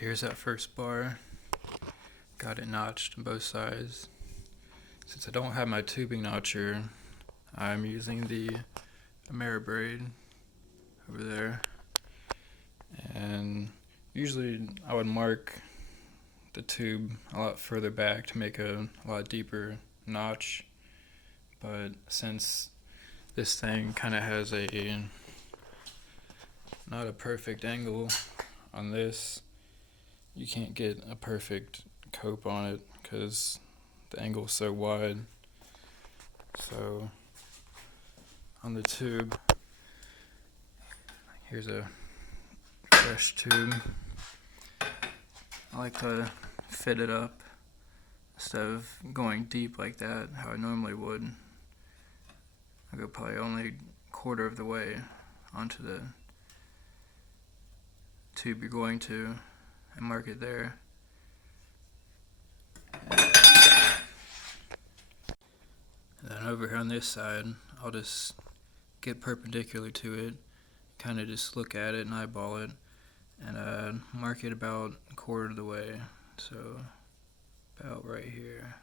Here's that first bar. Got it notched on both sides. Since I don't have my tubing notcher, I'm using the Ameribraid over there. And usually I would mark the tube a lot further back to make a lot deeper notch. But since this thing kind of has not a perfect angle on this, you can't get a perfect cope on it because the angle is so wide. So on the tube, here's a fresh tube. I like to fit it up instead of going deep like that, how I normally would. I go probably only a quarter of the way onto the tube you're going to and mark it there. And then over here on this side, I'll just get perpendicular to it, kind of just look at it and eyeball it, and mark it about a quarter of the way. So about right here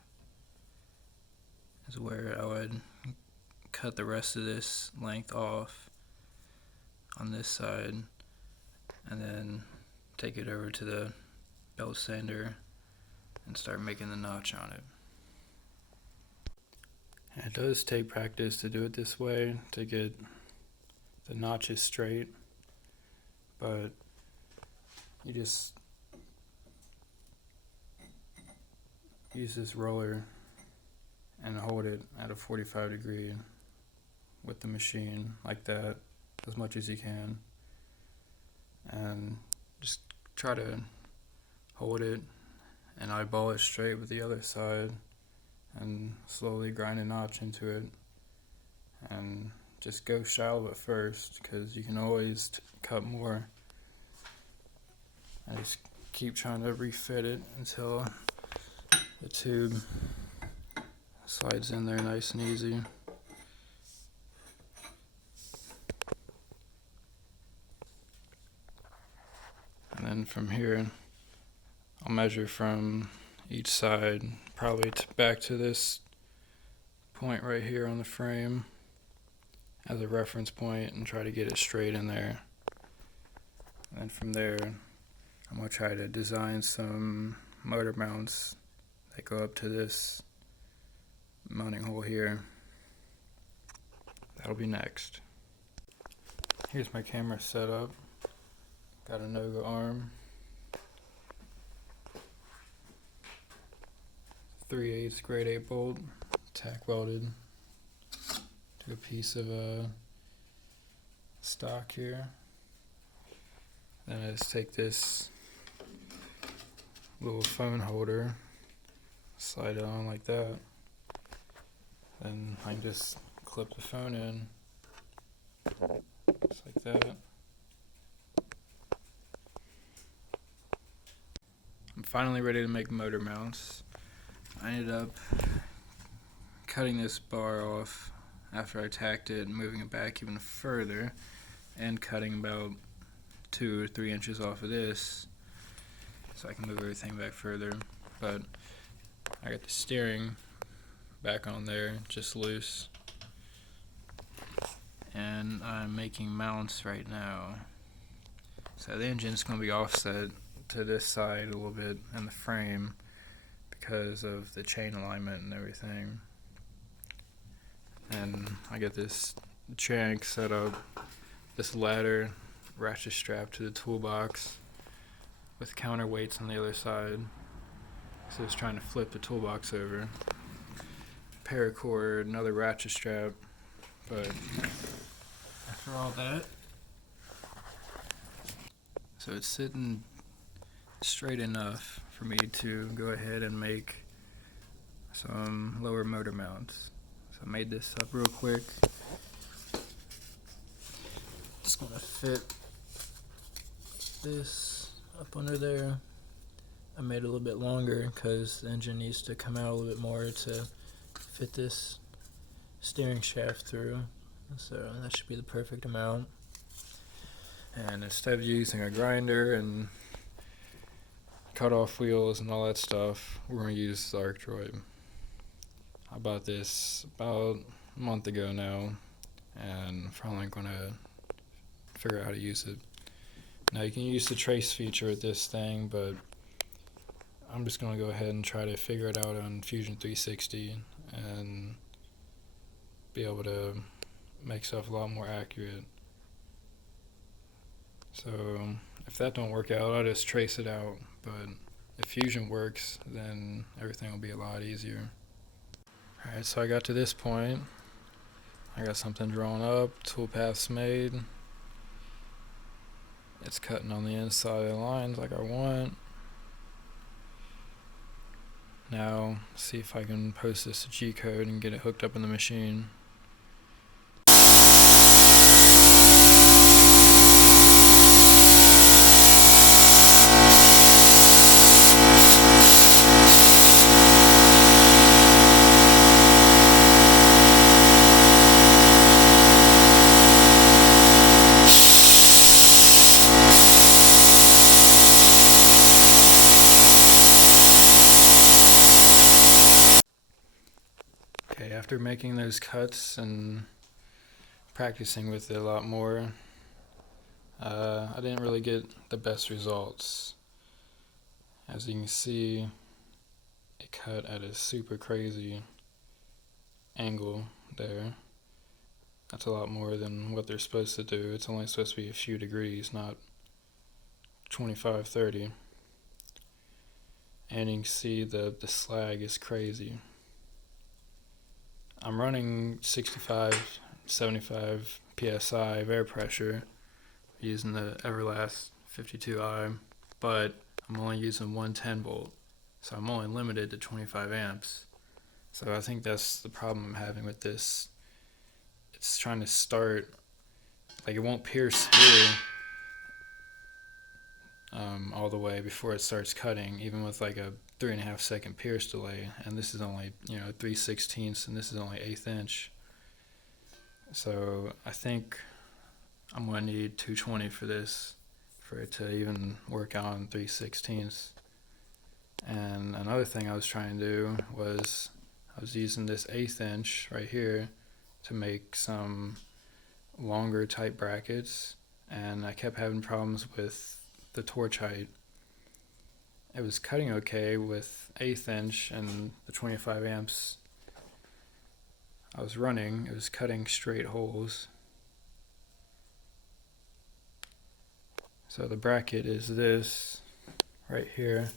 is where I would cut the rest of this length off on this side, and then take it over to the belt sander and start making the notch on it. And it does take practice to do it this way to get the notches straight, but you just use this roller and hold it at a 45 degree with the machine like that as much as you can, and just try to hold it and eyeball it straight with the other side and slowly grind a notch into it, and just go shallow at first because you can always cut more. I just keep trying to refit it until the tube slides in there nice and easy. And then from here, I'll measure from each side, probably back to this point right here on the frame as a reference point, and try to get it straight in there. And then from there, I'm going to try to design some motor mounts that go up to this mounting hole here. That'll be next. Here's my camera set up. Got a Noga arm, 3/8 grade 8 bolt, tack welded to a piece of stock here. Then I just take this little phone holder, slide it on like that, then I can just clip the phone in, just like that. I'm finally ready to make motor mounts. I ended up cutting this bar off after I tacked it and moving it back even further, and cutting about 2 or 3 inches off of this so I can move everything back further. But I got the steering back on there, just loose, and I'm making mounts right now. So the engine's going to be offset to this side a little bit in the frame because of the chain alignment and everything. And I get this shank set up, this ladder ratchet strap to the toolbox with counterweights on the other side. So it's trying to flip the toolbox over. Paracord, another ratchet strap, but after all that, so it's sitting straight enough for me to go ahead and make some lower motor mounts. So I made this up real quick. Just gonna fit this up under there. I made it a little bit longer because the engine needs to come out a little bit more to fit this steering shaft through. So that should be the perfect amount. And instead of using a grinder and cut off wheels and all that stuff, we're going to use the Arcdroid. I bought this about a month ago now, and finally going to figure out how to use it. Now you can use the trace feature with this thing, but I'm just going to go ahead and try to figure it out on Fusion 360 and be able to make stuff a lot more accurate. So if that don't work out, I'll just trace it out, but if Fusion works, then everything will be a lot easier. Alright, so I got to this point. I got something drawn up, toolpaths made. It's cutting on the inside of the lines like I want. Now, see if I can post this to G-code and get it hooked up in the machine. Okay, after making those cuts and practicing with it a lot more, I didn't really get the best results. As you can see, it cut at a super crazy angle there. That's a lot more than what they're supposed to do. It's only supposed to be a few degrees, not 25, 30. And you can see the slag is crazy. I'm running 65, 75 psi of air pressure using the Everlast52I, but I'm only using 110 volt, so I'm only limited to 25 amps. So I think that's the problem I'm having with this. It's trying to start, like it won't pierce through all the way before it starts cutting, even with like a 3.5 second pierce delay, and this is only 3/16 and this is only 1/8 inch. So I think I'm going to need 220 for this, for it to even work on 3/16. And another thing I was trying to do was I was using this 1/8 inch right here to make some longer type brackets, and I kept having problems with the torch height. It was cutting okay with 1/8 inch and the 25 amps I was running. It was cutting straight holes. So the bracket is this right here.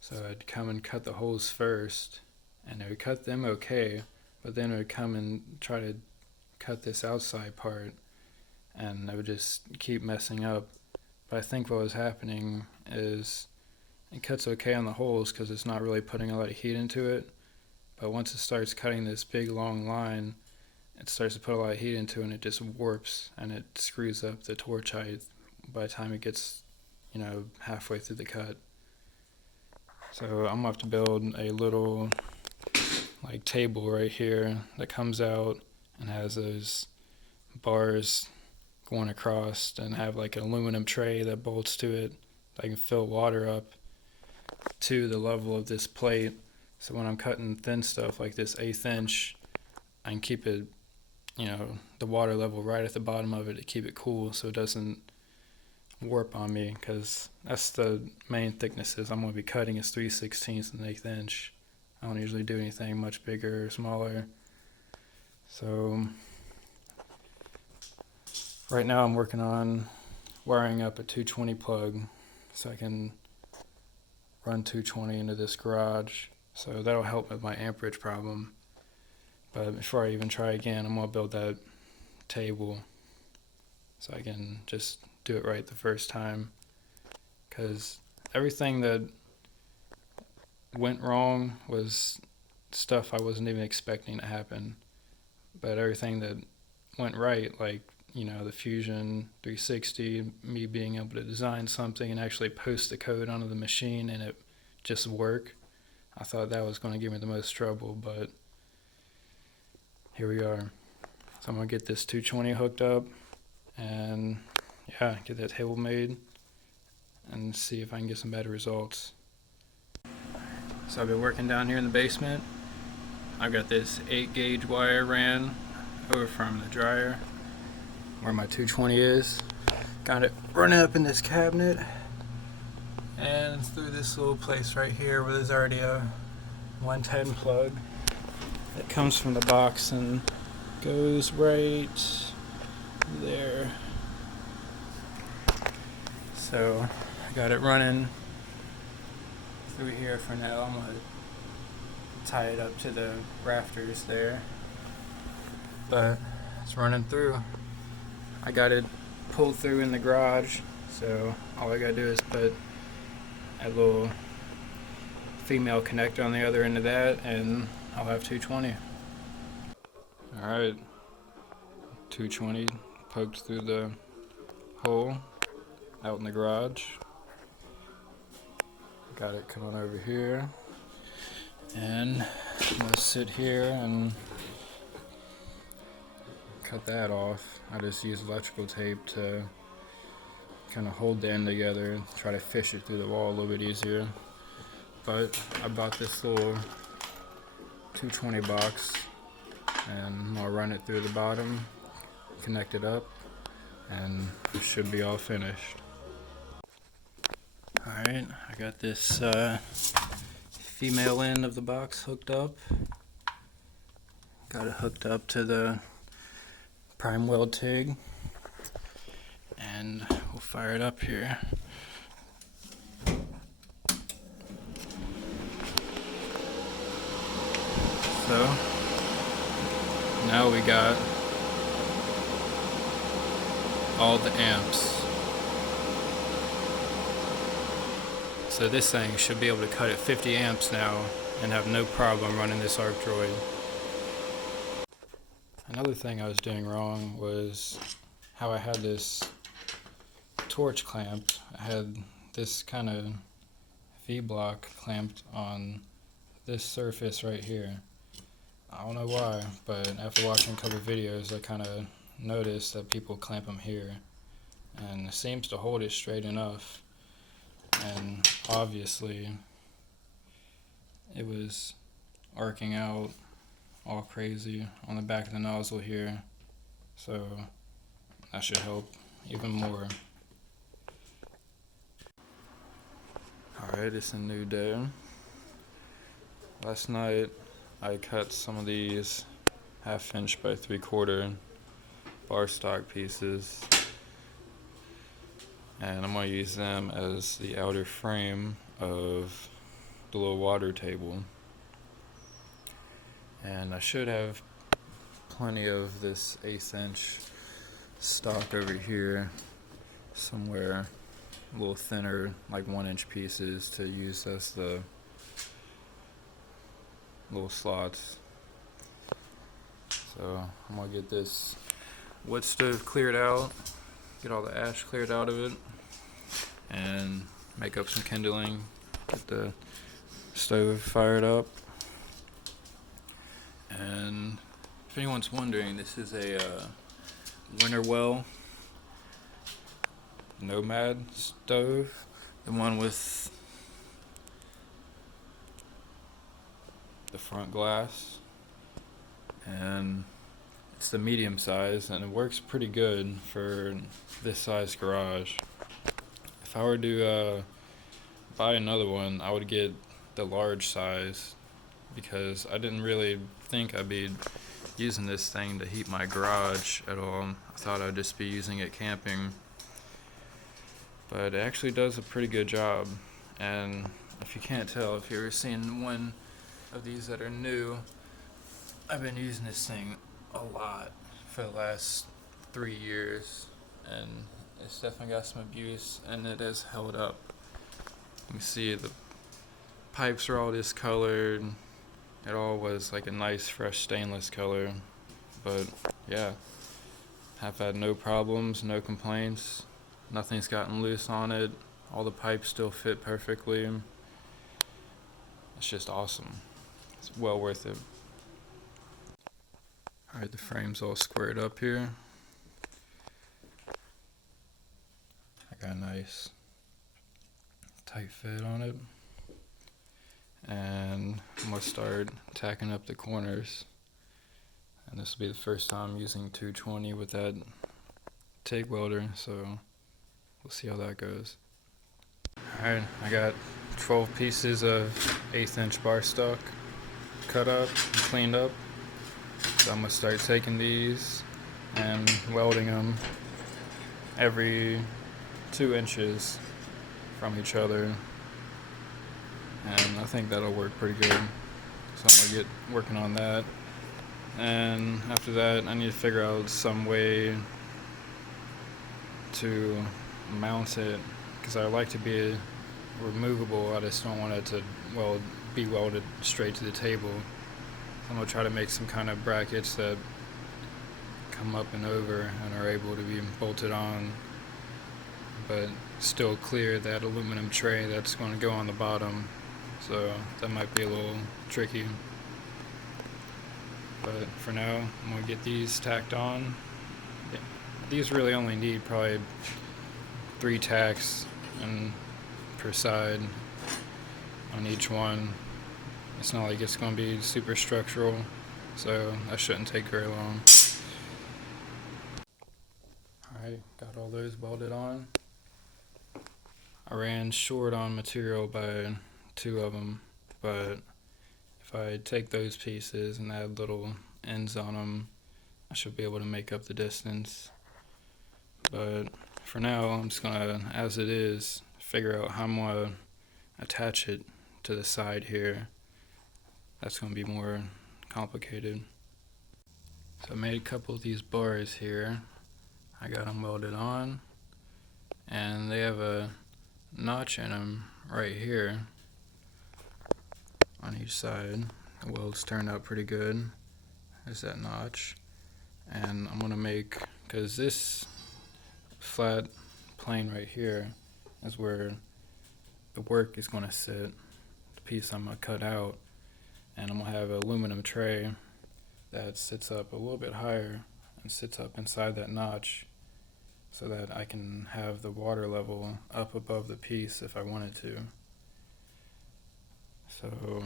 So I'd come and cut the holes first, and I would cut them okay, but then I would come and try to cut this outside part, and I would just keep messing up. But I think what was happening is it cuts okay on the holes because it's not really putting a lot of heat into it, but once it starts cutting this big long line, it starts to put a lot of heat into it, and it just warps and it screws up the torch height by the time it gets halfway through the cut. So I'm gonna have to build a little like table right here that comes out and has those bars going across, and have like an aluminum tray that bolts to it that I can fill water up to the level of this plate. So when I'm cutting thin stuff like this 1/8 inch, I can keep it, the water level right at the bottom of it to keep it cool so it doesn't warp on me, because that's the main thicknesses I'm going to be cutting is 3/16 and 1/8 inch. I don't usually do anything much bigger or smaller. So right now I'm working on wiring up a 220 plug so I can run 220 into this garage. So that'll help with my amperage problem. But before I even try again, I'm going to build that table so I can just do it right the first time. Because everything that went wrong was stuff I wasn't even expecting to happen. But everything that went right, like the Fusion 360, me being able to design something and actually post the code onto the machine and it just work, I thought that was going to give me the most trouble, but here we are. So I'm going to get this 220 hooked up, and yeah, get that table made and see if I can get some better results. So I've been working down here in the basement. I've got this 8-gauge wire ran over from the dryer where my 220 is. Got it running up in this cabinet and through this little place right here where there's already a 110 plug that comes from the box and goes right there. So I got it running through here for now. I'm gonna tie it up to the rafters there, but it's running through. I got it pulled through in the garage, so all I gotta do is put a little female connector on the other end of that and I'll have 220. Alright, 220 poked through the hole out in the garage. Got it coming over here, and I'm gonna sit here and cut that off. I just use electrical tape to kind of hold the end together and try to fish it through the wall a little bit easier. But I bought this little 220 box and I'll run it through the bottom, connect it up, and it should be all finished. Alright, I got this female end of the box hooked up. Got it hooked up to the prime weld TIG, and we'll fire it up here. So now we got all the amps. So this thing should be able to cut at 50 amps now and have no problem running this Arcdroid. Another thing I was doing wrong was how I had this torch clamped. I had this kind of V-block clamped on this surface right here. I don't know why, but after watching a couple videos I kind of noticed that people clamp them here, and it seems to hold it straight enough. And obviously it was arcing out all crazy on the back of the nozzle here, so that should help even more. Alright, it's a new day. Last night I cut some of these 1/2 inch by 3/4 bar stock pieces, and I'm going to use them as the outer frame of the little water table. And I should have plenty of this 1/8 inch stock over here somewhere, a little thinner, like 1 inch pieces to use as the little slots. So I'm going to get this wood stove cleared out, get all the ash cleared out of it, and make up some kindling, get the stove fired up. And if anyone's wondering, this is a Winterwell Nomad stove, the one with the front glass, and it's the medium size, and it works pretty good for this size garage. If I were to buy another one, I would get the large size, because I didn't really think I'd be using this thing to heat my garage at all. I thought I'd just be using it camping, but it actually does a pretty good job. And if you can't tell, if you're seeing one of these that are new, I've been using this thing a lot for the last 3 years, and it's definitely got some abuse, and it has held up. You can see the pipes are all discolored. It all was like a nice fresh stainless color, but yeah, have had no problems, no complaints, nothing's gotten loose on it, all the pipes still fit perfectly. It's just awesome. It's well worth it. Alright, the frame's all squared up here. I got a nice tight fit on it. And I'm going to start tacking up the corners. And this will be the first time using 220 with that TIG welder, so we'll see how that goes. Alright, I got 12 pieces of 1/8 inch bar stock cut up and cleaned up. So I'm going to start taking these and welding them every 2 inches from each other. And I think that'll work pretty good. So I'm going to get working on that. And after that, I need to figure out some way to mount it, because I like to be removable. I just don't want it to be welded straight to the table. So I'm going to try to make some kind of brackets that come up and over and are able to be bolted on, but still clear that aluminum tray that's going to go on the bottom. So that might be a little tricky. But for now, I'm going to get these tacked on. Yeah. These really only need probably 3 tacks and per side on each one. It's not like it's going to be super structural, so that shouldn't take very long. Alright, got all those welded on. I ran short on material by 2 of them, but if I take those pieces and add little ends on them, I should be able to make up the distance. But for now, I'm just gonna, as it is, figure out how I'm gonna attach it to the side here. That's gonna be more complicated. So I made a couple of these bars here. I got them welded on, and they have a notch in them right here on each side. The welds turned out pretty good. There's that notch. And I'm gonna make, because this flat plane right here is where the work is gonna sit, the piece I'm gonna cut out, and I'm gonna have an aluminum tray that sits up a little bit higher and sits up inside that notch, so that I can have the water level up above the piece if I wanted to. So,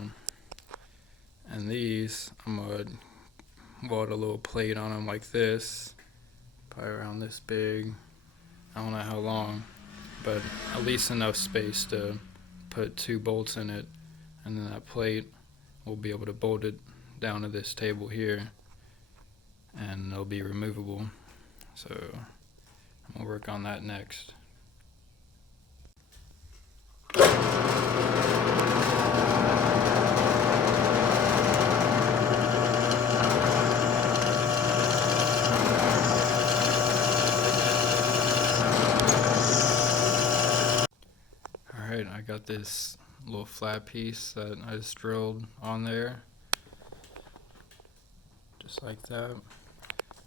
and these, I'm going to weld a little plate on them like this, probably around this big. I don't know how long, but at least enough space to put 2 bolts in it, and then that plate will be able to bolt it down to this table here, and it'll be removable. So I'm going to work on that next. Alright, I got this little flat piece that I just drilled on there, just like that.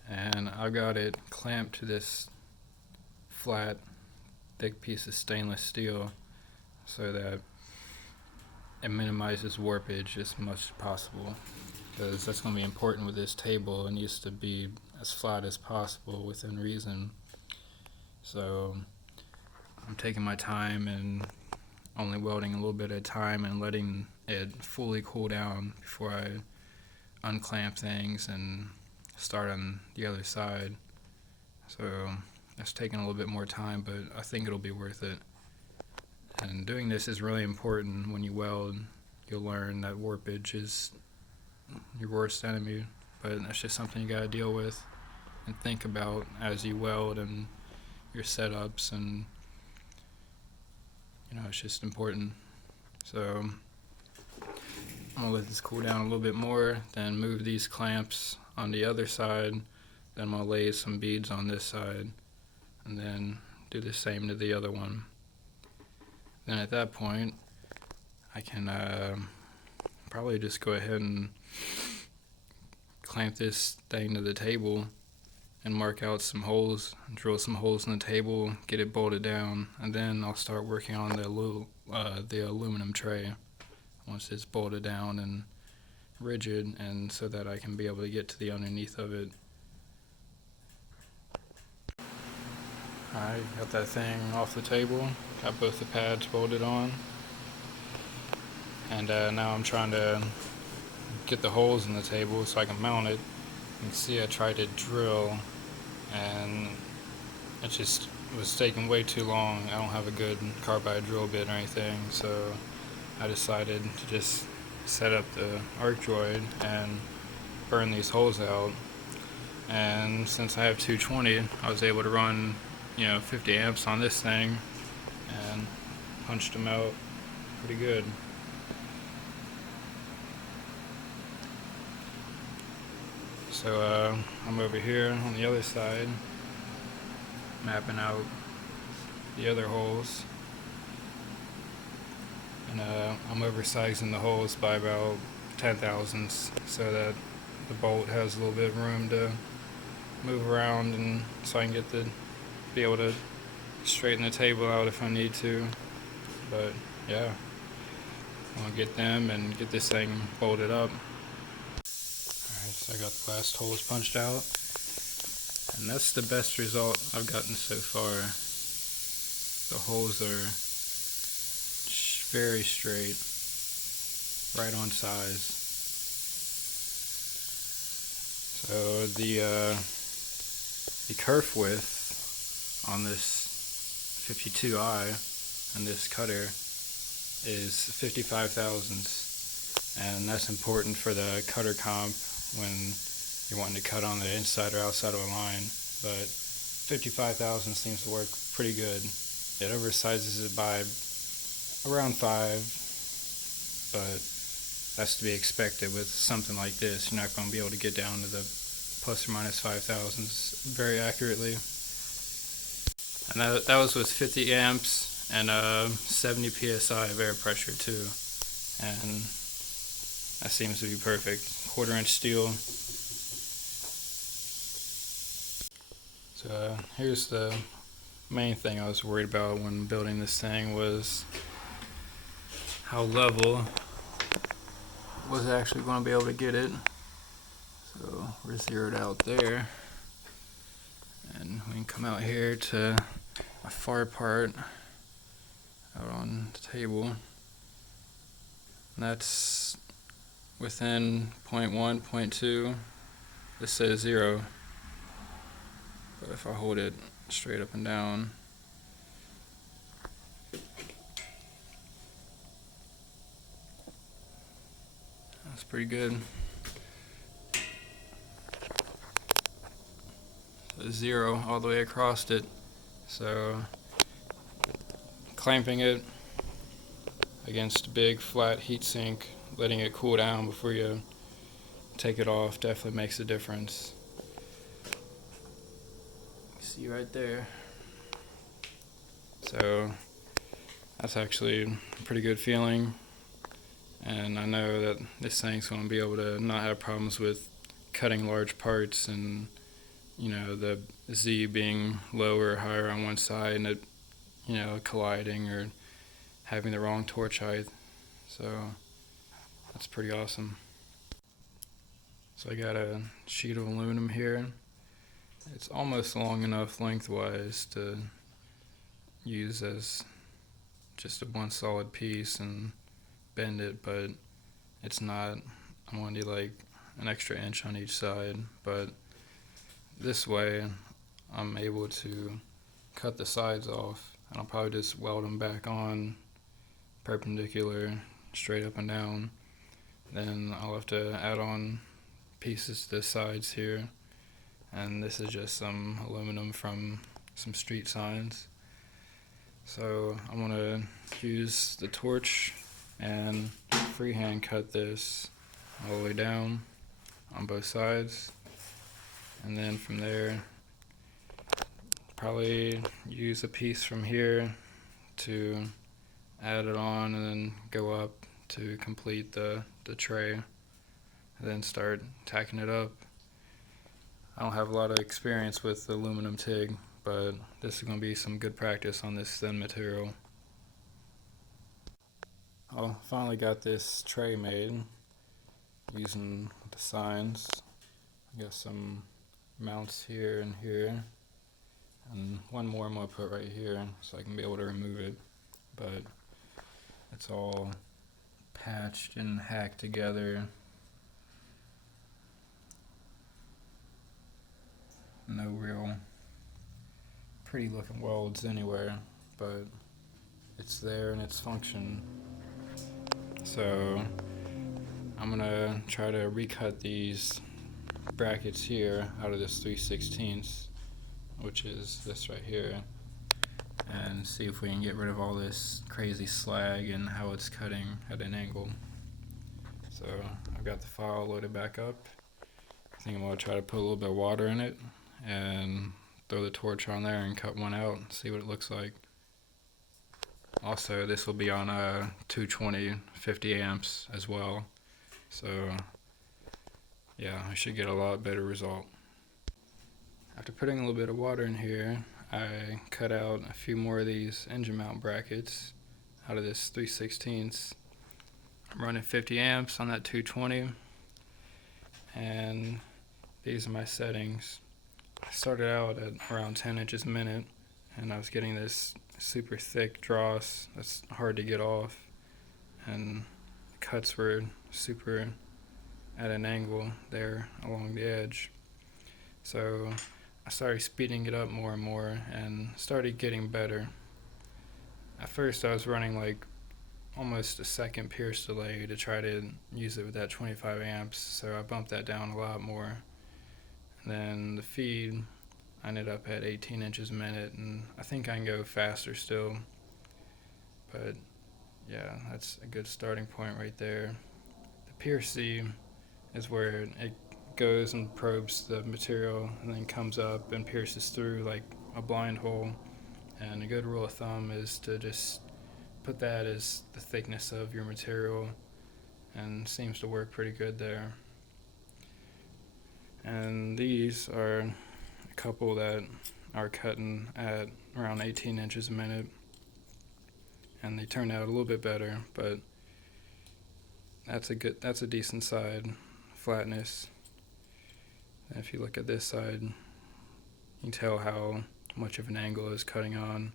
And I got it clamped to this flat, thick piece of stainless steel so that it minimizes warpage as much as possible, because that's going to be important with this table. It needs to be as flat as possible within reason. So I'm taking my time and only welding a little bit at a time and letting it fully cool down before I unclamp things and start on the other side. So that's taking a little bit more time, but I think it'll be worth it. And doing this is really important. When you weld, you'll learn that warpage is your worst enemy, but that's just something you gotta deal with and think about as you weld and your setups, and you know, it's just important. So I'm gonna let this cool down a little bit more, then move these clamps on the other side, then I'm gonna lay some beads on this side, and then do the same to the other one. Then at that point, I can probably just go ahead and clamp this thing to the table and mark out some holes, drill some holes in the table, get it bolted down, and then I'll start working on the aluminum tray once it's bolted down and rigid, and so that I can be able to get to the underneath of it. Alright, got that thing off the table, got both the pads bolted on, and now I'm trying to get the holes in the table so I can mount it. You can see I tried to drill and it just was taking way too long. I don't have a good carbide drill bit or anything, so I decided to just set up the Arcdroid and burn these holes out. And since I have 220, I was able to run 50 amps on this thing and punched them out pretty good. So I'm over here on the other side mapping out the other holes, and I'm oversizing the holes by about 10 thousandths so that the bolt has a little bit of room to move around, and so I can be able to straighten the table out if I need to. But yeah, I'll get them and get this thing bolted up. Alright, so I got the last holes punched out, and that's the best result I've gotten so far. The holes are very straight, right on size. So the kerf width on this 52I and this cutter is 55 thousandths, and that's important for the cutter comp when you're wanting to cut on the inside or outside of a line. But 55 thousandths seems to work pretty good. It oversizes it by around 5, but that's to be expected with something like this. You're not going to be able to get down to the plus or minus 5 thousandths very accurately. And that was with 50 amps and 70 psi of air pressure too, and that seems to be perfect. 1/4 inch steel. So here's the main thing I was worried about when building this thing, was how level was actually going to be able to get it. So we're zeroed out there, and we can come out here to a far part out on the table, and that's within 0.1, 0.2. This says 0, but if I hold it straight up and down, that's pretty good. 0 all the way across it. So clamping it against a big flat heatsink, letting it cool down before you take it off, definitely makes a difference. See right there. So that's actually a pretty good feeling, and I know that this thing's going to be able to not have problems with cutting large parts, and the Z being lower or higher on one side and it colliding or having the wrong torch height. So that's pretty awesome. So I got a sheet of aluminum here. It's almost long enough lengthwise to use as just a one solid piece and bend it, but it's not. I'm going to need like an extra inch on each side, but this way I'm able to cut the sides off, and I'll probably just weld them back on perpendicular, straight up and down. Then I'll have to add on pieces to the sides here, and this is just some aluminum from some street signs. So I'm gonna use the torch and freehand cut this all the way down on both sides, and then from there probably use a piece from here to add it on, and then go up to complete the tray, and then start tacking it up. I don't have a lot of experience with aluminum TIG, but this is going to be some good practice on this thin material. I finally got this tray made using the signs. I got some mounts here and here, And one more I'm going to put right here so I can be able to remove it. But it's all patched and hacked together. No real pretty looking welds anywhere, but it's there and it's function. So I'm gonna try to recut these brackets here out of this 3/16, which is this right here, and see if we can get rid of all this crazy slag and how it's cutting at an angle. So I've got the file loaded back up. I think I'm gonna try to put a little bit of water in it and throw the torch on there and cut one out and see what it looks like. Also, this will be on a 220 50 amps as well, so yeah, I should get a lot better result. After putting a little bit of water in here, I cut out a few more of these engine mount brackets out of this 3/16. I'm running 50 amps on that 220, and these are my settings. I started out at around 10 inches a minute, and I was getting this super thick dross that's hard to get off, and the cuts were super at an angle there along the edge. So I started speeding it up more and more and started getting better. At first I was running like almost a second pierce delay to try to use it with that 25 amps, so I bumped that down a lot more. And then the feed, I ended up at 18 inches a minute, and I think I can go faster still, but yeah, that's a good starting point right there. The PRC is where it goes and probes the material and then comes up and pierces through like a blind hole, and a good rule of thumb is to just put that as the thickness of your material, and seems to work pretty good there. And these are a couple that are cutting at around 18 inches a minute, and they turn out a little bit better, but that's a decent side flatness. And if you look at this side, you can tell how much of an angle is cutting on.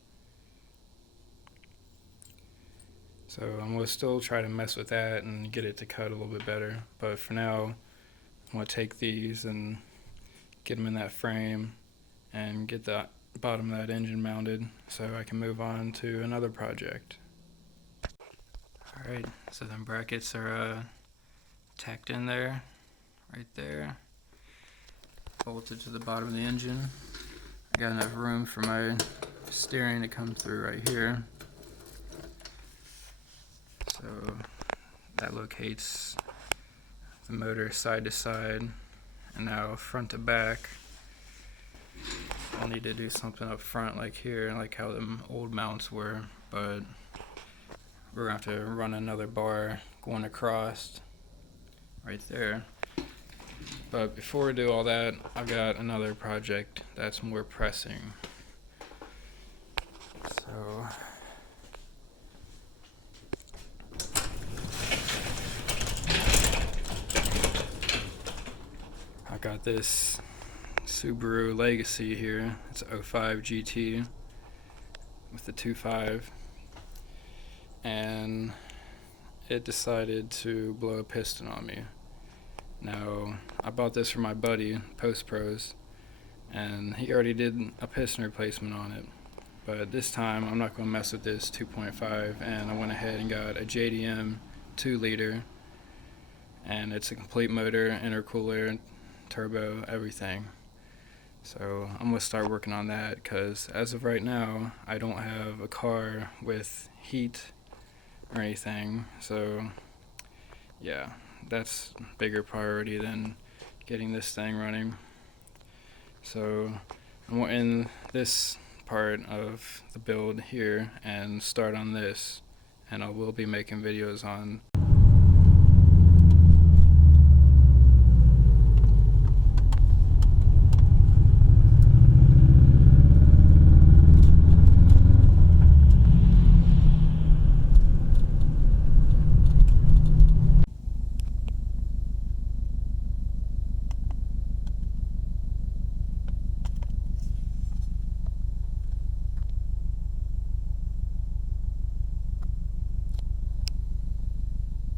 So I'm going to still try to mess with that and get it to cut a little bit better, but for now I'm going to take these and get them in that frame and get the bottom of that engine mounted so I can move on to another project. Alright, so them brackets are tacked in there, right there, bolted to the bottom of the engine. I got enough room for my steering to come through right here. So that locates the motor side to side, and now front to back. I'll need to do something up front like here, like how the old mounts were, but we're going to have to run another bar going across right there. But before we do all that, I've got another project that's more pressing. So I got this Subaru Legacy here. It's a 05 GT with the 2.5, and it decided to blow a piston on me. Now, I bought this for my buddy, Post Pros, and he already did a piston replacement on it. But this time, I'm not going to mess with this 2.5, and I went ahead and got a JDM 2-liter, and it's a complete motor, intercooler, turbo, everything. So I'm going to start working on that, because as of right now, I don't have a car with heat or anything. So yeah, that's a bigger priority than getting this thing running. So I'm going to end this part of the build here and start on this, and I will be making videos on